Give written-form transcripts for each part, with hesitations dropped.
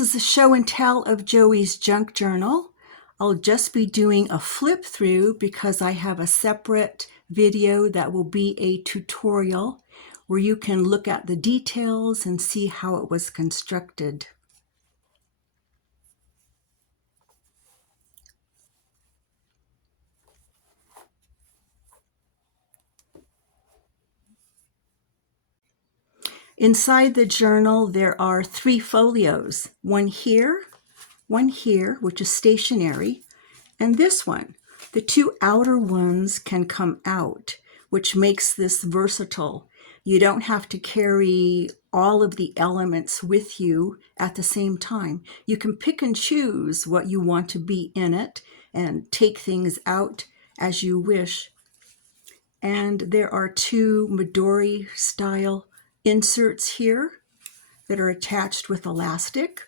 This is a show and tell of Joey's junk journal. I'll just be doing a flip through because I have a separate video that will be a tutorial where you can look at the details and see how it was constructed. Inside the journal, there are 3 folios, one here, which is stationary, and this one. The 2 outer ones can come out, which makes this versatile. You don't have to carry all of the elements with you at the same time. You can pick and choose what you want to be in it and take things out as you wish. And there are 2 Midori-style inserts here that are attached with elastic,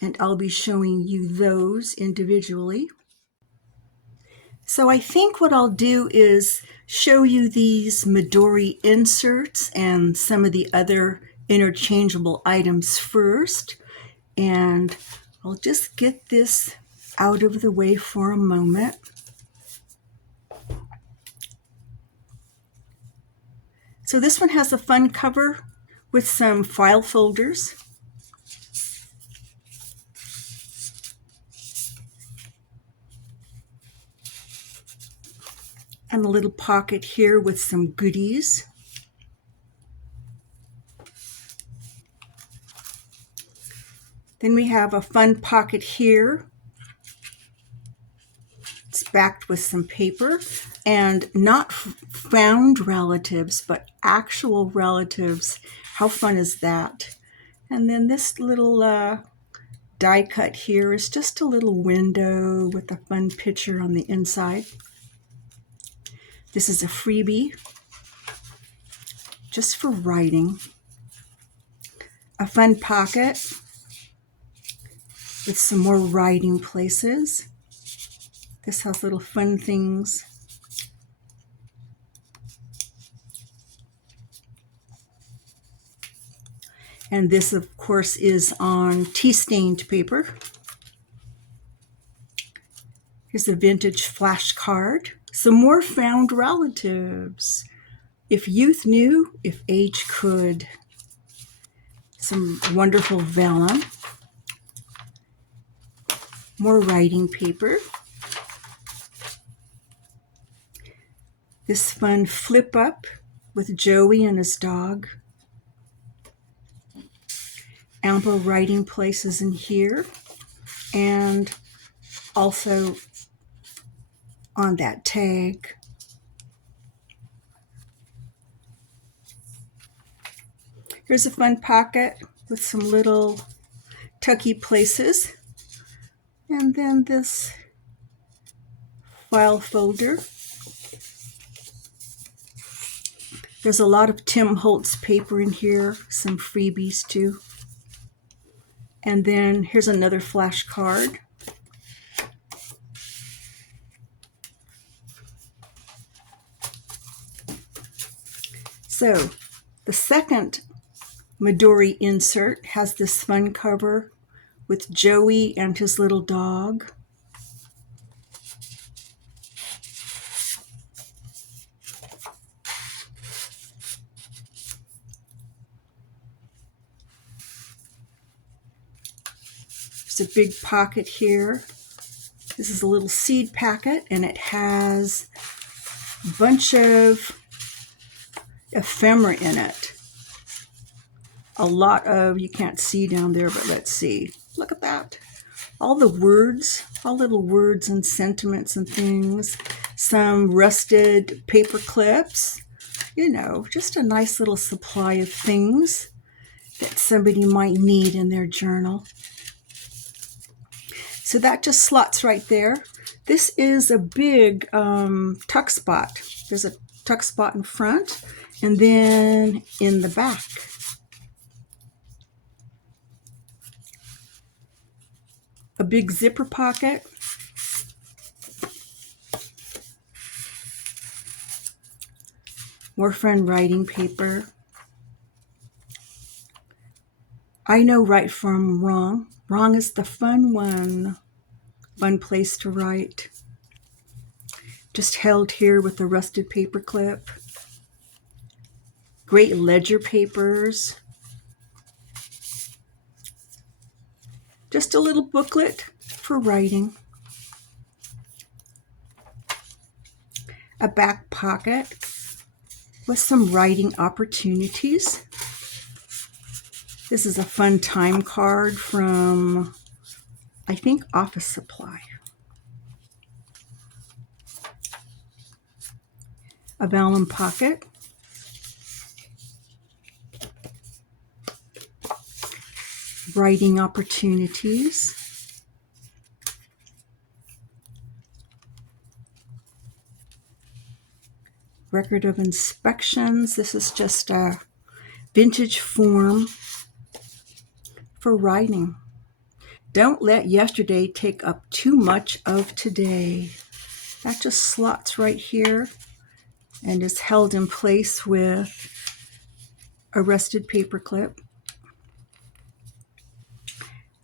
and I'll be showing you those individually. So I think what I'll do is show you these Midori inserts and some of the other interchangeable items first, and I'll just get this out of the way for a moment. So this one has a fun cover with some file folders. And a little pocket here with some goodies. Then we have a fun pocket here. It's backed with some paper, and not found relatives, but actual relatives. How fun is that? And then this little die cut here is just a little window with a fun picture on the inside. This is a freebie, just for writing. A fun pocket with some more writing places. This has little fun things. And this, of course, is on tea-stained paper. Here's a vintage flashcard. Some more found relatives. If youth knew, if age could. Some wonderful vellum. More writing paper. This fun flip up with Joey and his dog. Ample writing places in here, and also on that tag. Here's a fun pocket with some little tucky places, and then this file folder. There's a lot of Tim Holtz paper in here, some freebies too. And then here's another flashcard. So the second Midori insert has this fun cover with Joey and his little dog. There's a big pocket here. This is a little seed packet, and it has a bunch of ephemera in it. A lot of, you can't see down there, but let's see. Look at that. All the words, all little words and sentiments and things. Some rusted paper clips. You know, just a nice little supply of things that somebody might need in their journal. So that just slots right there. This is a big tuck spot. There's a tuck spot in front and then in the back. A big zipper pocket. More fun writing paper. I know right from wrong. Wrong is the fun one. Fun place to write. Just held here with a rusted paper clip. Great ledger papers. Just a little booklet for writing. A back pocket with some writing opportunities. This is a fun time card from, I think, Office Supply. A vellum pocket. Writing opportunities. Record of inspections. This is just a vintage form for writing. Don't let yesterday take up too much of today. That just slots right here and is held in place with a rusted paper clip.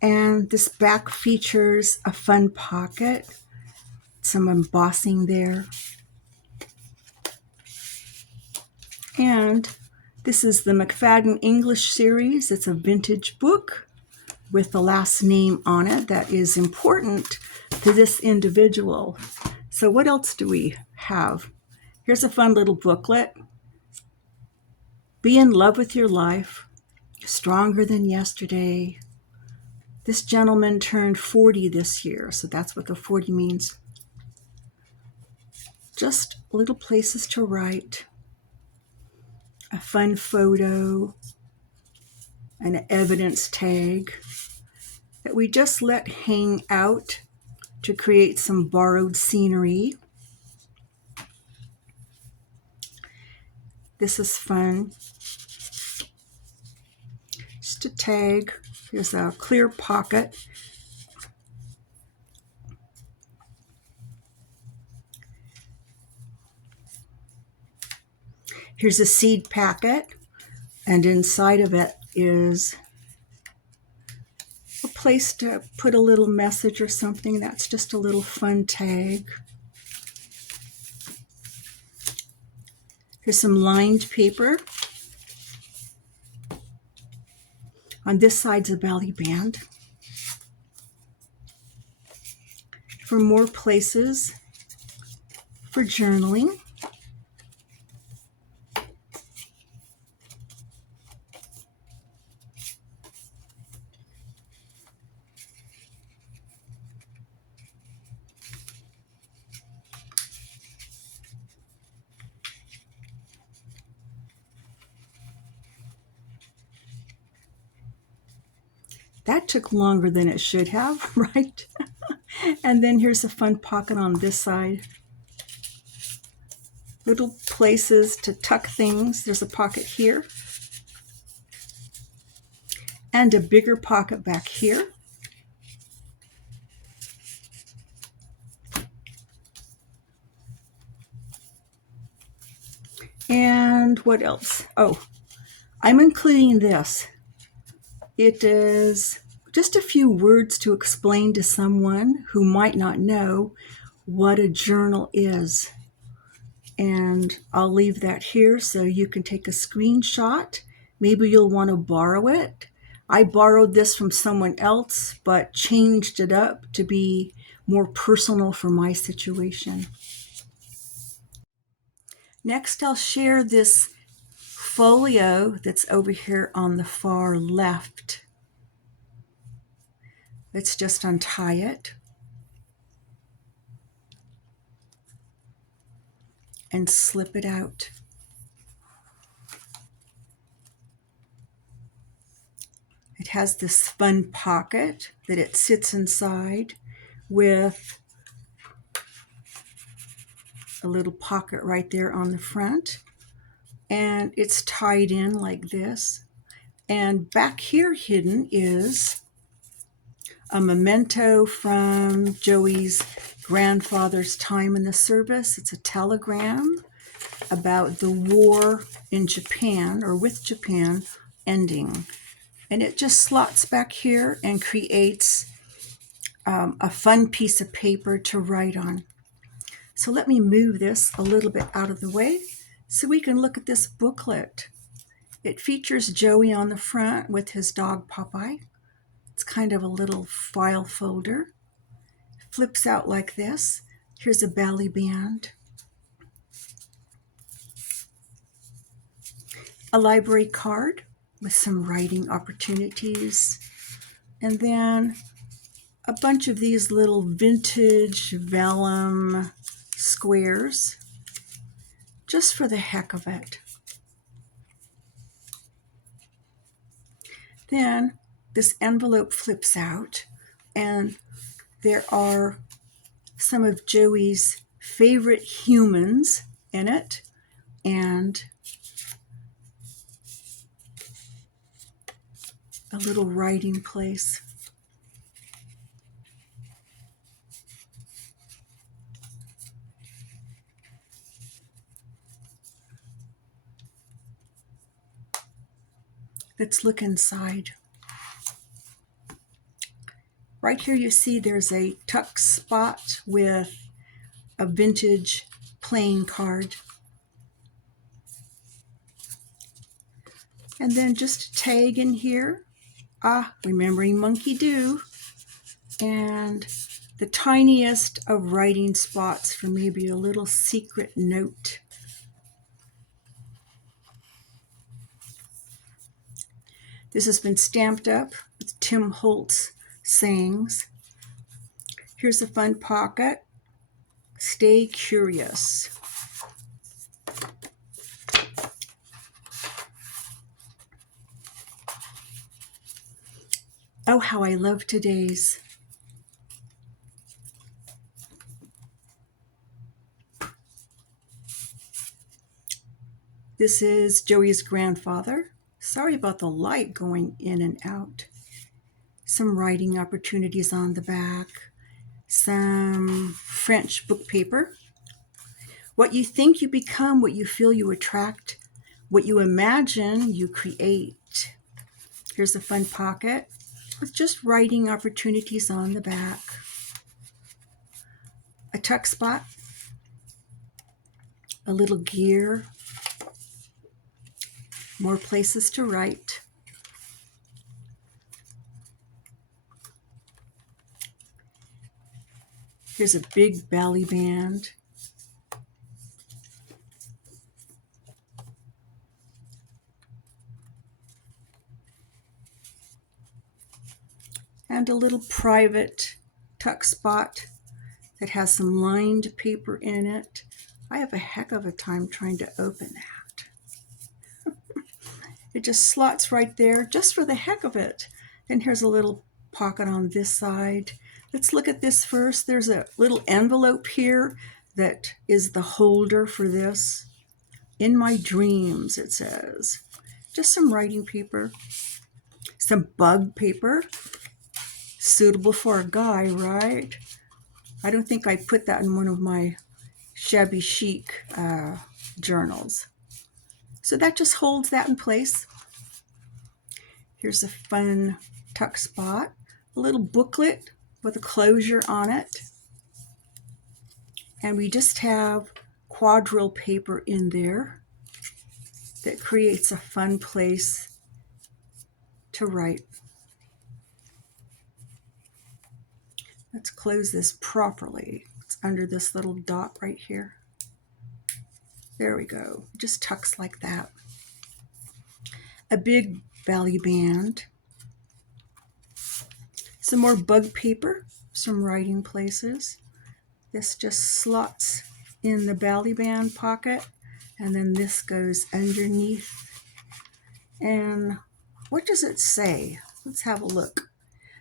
And this back features a fun pocket, some embossing there. And this is the McFadden English series. It's a vintage book with the last name on it that is important to this individual. So what else do we have? Here's a fun little booklet. Be in love with your life, stronger than yesterday. This gentleman turned 40 this year, so that's what the 40 means. Just little places to write. A fun photo, an evidence tag that we just let hang out to create some borrowed scenery. This is fun. Just a tag. Here's a clear pocket. Here's a seed packet, and inside of it is a place to put a little message or something. That's just a little fun tag. Here's some lined paper. On this side's a belly band. For more places for journaling. That took longer than it should have, right? And then here's a fun pocket on this side. Little places to tuck things. There's a pocket here. And a bigger pocket back here. And what else? Oh, I'm including this. It is just a few words to explain to someone who might not know what a journal is. And I'll leave that here so you can take a screenshot. Maybe you'll want to borrow it. I borrowed this from someone else, but changed it up to be more personal for my situation. Next, I'll share this folio that's over here on the far left. Let's just untie it and slip it out. It has this fun pocket that it sits inside with a little pocket right there on the front. And it's tied in like this. And back here hidden is a memento from Joey's grandfather's time in the service. It's a telegram about the war in Japan, or with Japan, ending. And it just slots back here and creates a fun piece of paper to write on. So let me move this a little bit out of the way so we can look at this booklet. It features Joey on the front with his dog Popeye. It's kind of a little file folder. Flips out like this. Here's a belly band. A library card with some writing opportunities. And then a bunch of these little vintage vellum squares, just for the heck of it. Then this envelope flips out, and there are some of Joey's favorite humans in it, and a little writing place. Let's look inside. Right here you see there's a tuck spot with a vintage playing card. And then just a tag in here. Remembering Monkey Do. And the tiniest of writing spots for maybe a little secret note. This has been stamped up with Tim Holtz sayings. Here's a fun pocket. Stay curious. Oh, how I love today's. This is Joey's grandfather. Sorry about the light going in and out. Some writing opportunities on the back. Some French book paper. What you think you become, what you feel you attract, what you imagine you create. Here's a fun pocket with just writing opportunities on the back. A tuck spot. A little gear. More places to write. Here's a big belly band. And a little private tuck spot that has some lined paper in it. I have a heck of a time trying to open that. It just slots right there just for the heck of it. Then here's a little pocket on this side. Let's look at this first. There's a little envelope here that is the holder for this. In my dreams, it says. Just some writing paper. Some bug paper. Suitable for a guy, right? I don't think I put that in one of my shabby chic journals. So that just holds that in place. Here's a fun tuck spot. A little booklet with a closure on it. And we just have quadrille paper in there that creates a fun place to write. Let's close this properly. It's under this little dot right here. There we go. It just tucks like that. A big belly band. Some more bug paper, some writing places. This just slots in the belly band pocket, and then this goes underneath. And what does it say? Let's have a look.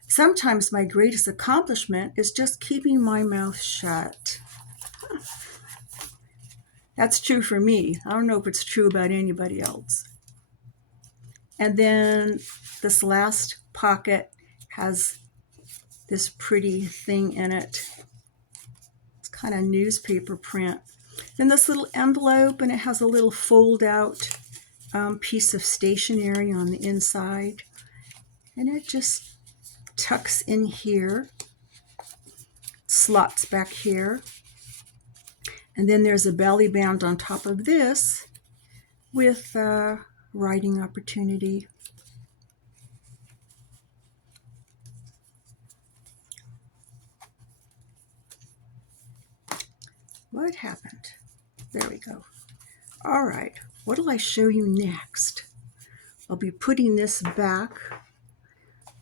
Sometimes my greatest accomplishment is just keeping my mouth shut. That's true for me. I don't know if it's true about anybody else. And then this last pocket has this pretty thing in it. It's kind of newspaper print. Then this little envelope, and it has a little fold out piece of stationery on the inside. And it just tucks in here, slots back here. And then there's a belly band on top of this with writing opportunity. What happened? There we go. All right, what will I show you next? I'll be putting this back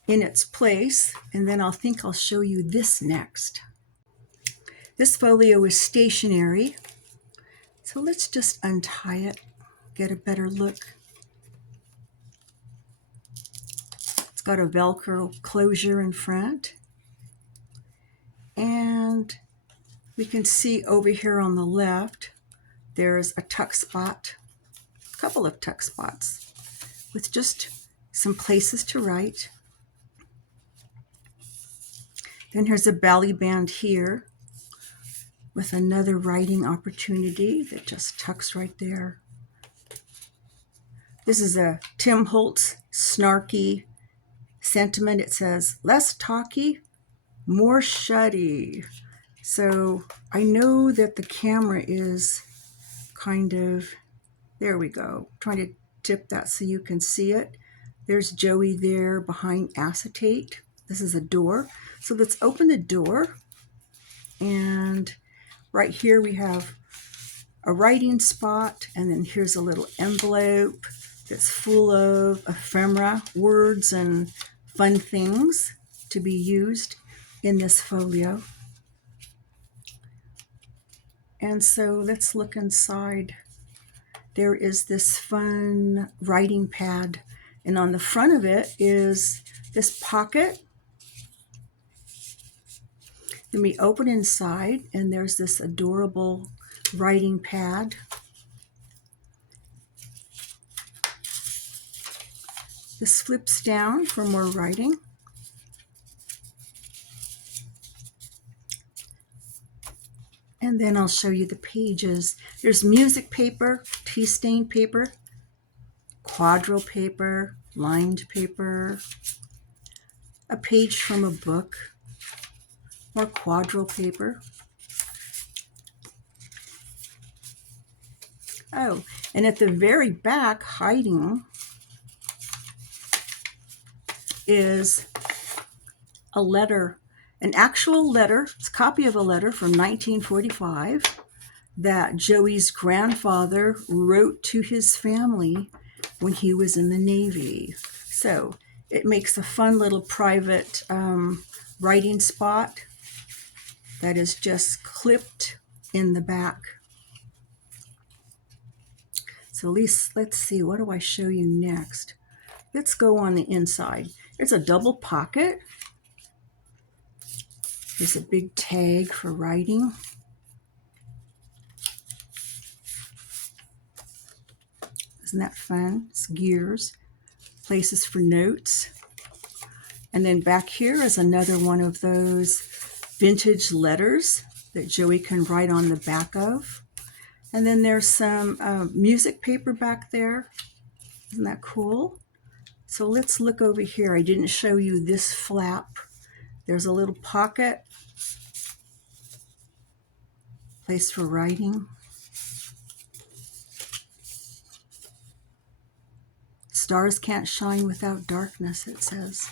in its place, and then I'll show you this next. This folio is stationary, so let's just untie it, get a better look. It's got a Velcro closure in front, and we can see over here on the left, there's a tuck spot, a couple of tuck spots, with just some places to write. Then here's a belly band here with another writing opportunity that just tucks right there. This is a Tim Holtz snarky sentiment. It says, less talky, more shutty. So I know that the camera is kind of, there we go, trying to tip that so you can see it. There's Joey there behind acetate. This is a door. So let's open the door. And right here we have a writing spot. And then here's a little envelope that's full of ephemera, words, and fun things to be used in this folio. And so let's look inside. There is this fun writing pad. And on the front of it is this pocket. Then we open inside, and there's this adorable writing pad. This flips down for more writing. And then I'll show you the pages. There's music paper, tea stain paper, quadro paper, lined paper, a page from a book, more quadro paper. Oh, and at the very back, hiding, is a letter, an actual letter. It's a copy of a letter from 1945 that Joey's grandfather wrote to his family when he was in the Navy. So it makes a fun little private writing spot that is just clipped in the back. So at least, let's see, what do I show you next? Let's go on the inside. There's a double pocket. There's a big tag for writing. Isn't that fun? It's gears, places for notes. And then back here is another one of those vintage letters that Joey can write on the back of. And then there's some music paper back there. Isn't that cool? So let's look over here. I didn't show you this flap. There's a little pocket, place for writing. Stars can't shine without darkness, it says.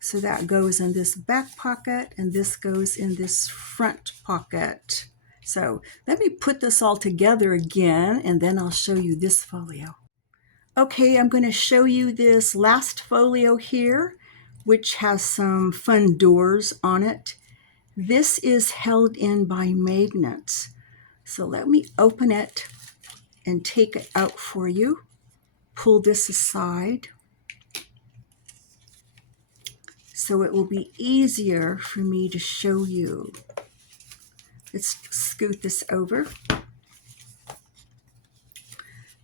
So that goes in this back pocket, and this goes in this front pocket. So let me put this all together again, and then I'll show you this folio. Okay, I'm going to show you this last folio here, which has some fun doors on it. This is held in by magnets. So let me open it and take it out for you. Pull this aside so it will be easier for me to show you. Let's scoot this over.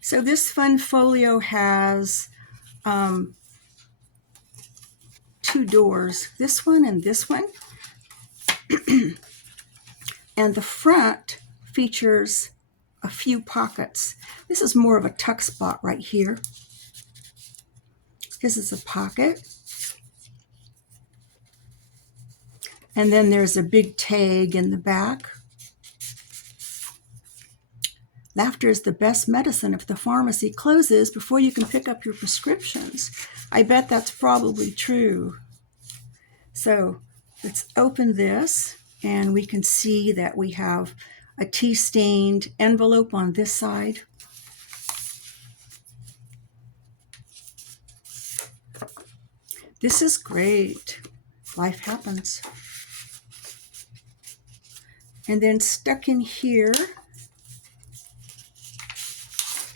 So this fun folio has two doors, this one and this one. And the front features a few pockets. This is more of a tuck spot right here. This is a pocket. And then there's a big tag in the back. Laughter is the best medicine if the pharmacy closes before you can pick up your prescriptions. I bet that's probably true. So let's open this, and we can see that we have a tea-stained envelope on this side. This is great. Life happens. And then stuck in here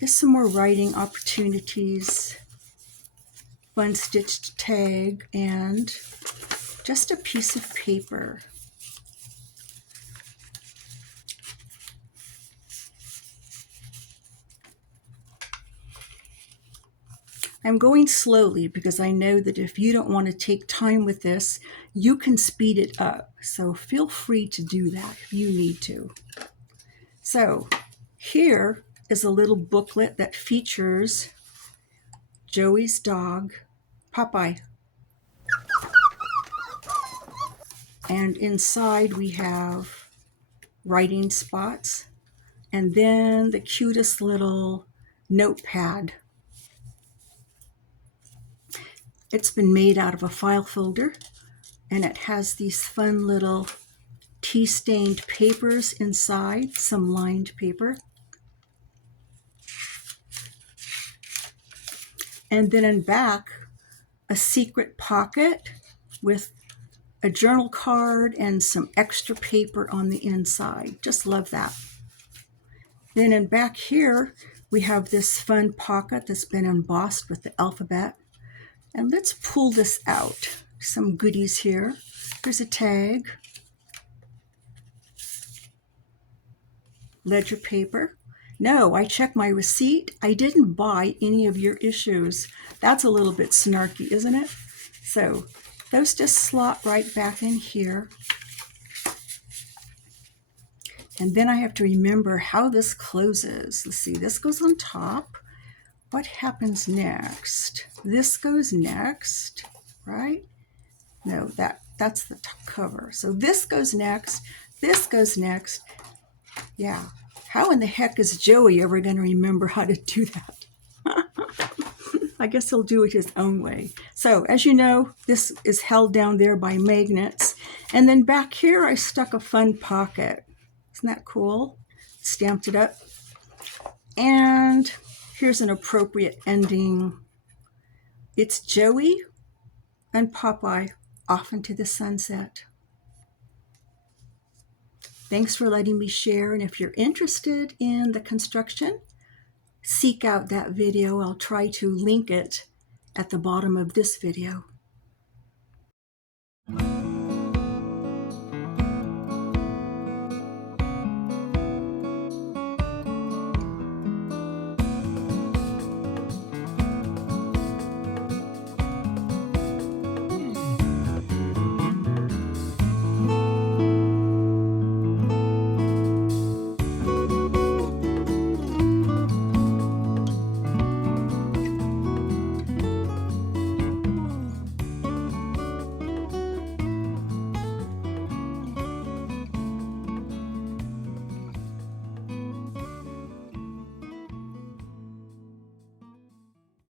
is some more writing opportunities, fun stitched tag, and just a piece of paper. I'm going slowly because I know that if you don't want to take time with this, you can speed it up. So feel free to do that if you need to. So here is a little booklet that features Joey's dog, Popeye. And inside we have writing spots and then the cutest little notepad. It's been made out of a file folder, and it has these fun little tea-stained papers inside, some lined paper. And then in back, a secret pocket with a journal card and some extra paper on the inside. Just love that. Then in back here, we have this fun pocket that's been embossed with the alphabet. And let's pull this out. Some goodies here. There's a tag, ledger paper. No, I checked my receipt. I didn't buy any of your issues. That's a little bit snarky, isn't it? So those just slot right back in here. And then I have to remember how this closes. Let's see, this goes on top. What happens next? This goes next, right? No, that's the cover. So this goes next. This goes next. Yeah. How in the heck is Joey ever going to remember how to do that? I guess he'll do it his own way. So as you know, this is held down there by magnets. And then back here, I stuck a fun pocket. Isn't that cool? Stamped it up. And here's an appropriate ending. It's Joey and Popeye off into the sunset. Thanks for letting me share. And if you're interested in the construction, seek out that video. I'll try to link it at the bottom of this video.